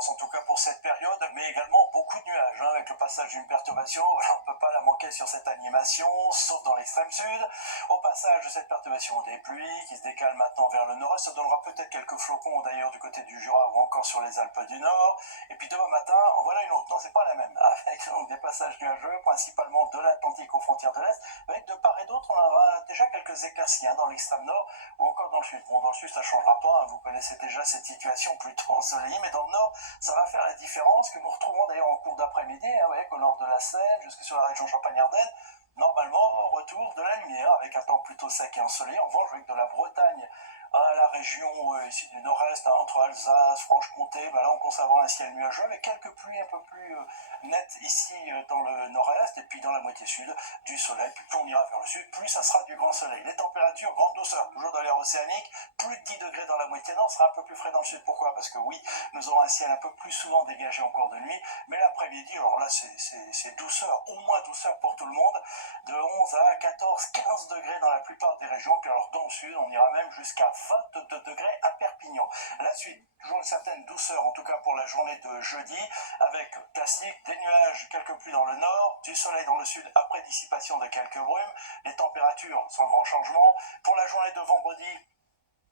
tendance en tout cas pour cette période, mais également beaucoup de nuages, avec le passage d'une perturbation, on ne peut pas la manquer sur cette animation, sauf dans l'extrême sud. Au passage de cette perturbation, des pluies qui se décalent maintenant vers le nord-est, ça donnera peut-être quelques flocons d'ailleurs du côté du Jura ou encore sur les Alpes du Nord. Et puis demain matin, en voilà une autre, non c'est pas la même, avec donc des passages nuageux, principalement de l'Atlantique aux frontières de l'Est, avec de part et d'autre on aura déjà quelques éclaircies dans l'extrême nord ou encore dans le sud. Bon, dans le sud ça ne changera pas, vous connaissez déjà cette situation plutôt ensoleillée, mais dans le nord ça va faire la différence que nous retrouvons d'ailleurs en cours d'après-midi, au nord de la Seine, jusque sur la région Champagne-Ardenne. Normalement, retour de la lumière avec un temps plutôt sec et ensoleillé. En revanche, avec de la Bretagne à la région ici du nord-est, entre Alsace, Franche-Comté, là on commence à avoir un ciel nuageux avec quelques pluies un peu plus nettes ici dans le nord-est et puis dans la moitié sud du soleil. Puis plus on ira vers le sud, plus ça sera du grand soleil. Les températures, grande douceur, toujours dans l'air océanique, plus de 10 degrés dans la moitié nord, sera un peu plus frais dans le sud. Pourquoi? Parce que oui, nous aurons un ciel un peu plus souvent dégagé en cours de nuit, mais l'après-midi, alors là c'est douceur, au moins douceur pour tout le monde, de 11 à 14, 15 degrés dans la plupart des régions, puis alors dans le sud, on ira même jusqu'à 22 degrés à Perpignan. La suite, toujours une certaine douceur, en tout cas pour la journée de jeudi, avec classique, des nuages, quelques pluies dans le nord, du soleil dans le sud après dissipation de quelques brumes, les températures sans grand changement. Pour la journée de vendredi,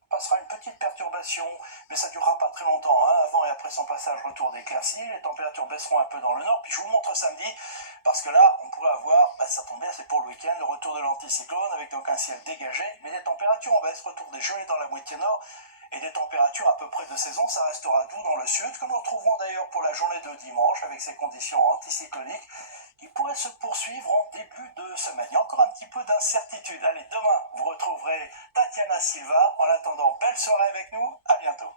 passera une petite perturbation, mais ça ne durera pas très longtemps, avant et après son passage, retour d'éclaircies, les températures baisseront un peu dans le nord, puis je vous montre samedi, parce que là, on pourrait avoir, ça tombe bien, c'est pour le week-end, le retour de l'anticyclone, avec donc un ciel dégagé, mais des températures en baisse, retour des gelées dans la moitié nord, et des températures à peu près de saison, ça restera doux dans le sud, que nous retrouverons d'ailleurs pour la journée de dimanche, avec ces conditions anticycloniques, qui pourrait se poursuivre en début de semaine. Il y a encore un petit peu d'incertitude. Allez, demain, vous retrouverez Tatiana Silva. En attendant, belle soirée avec nous. À bientôt.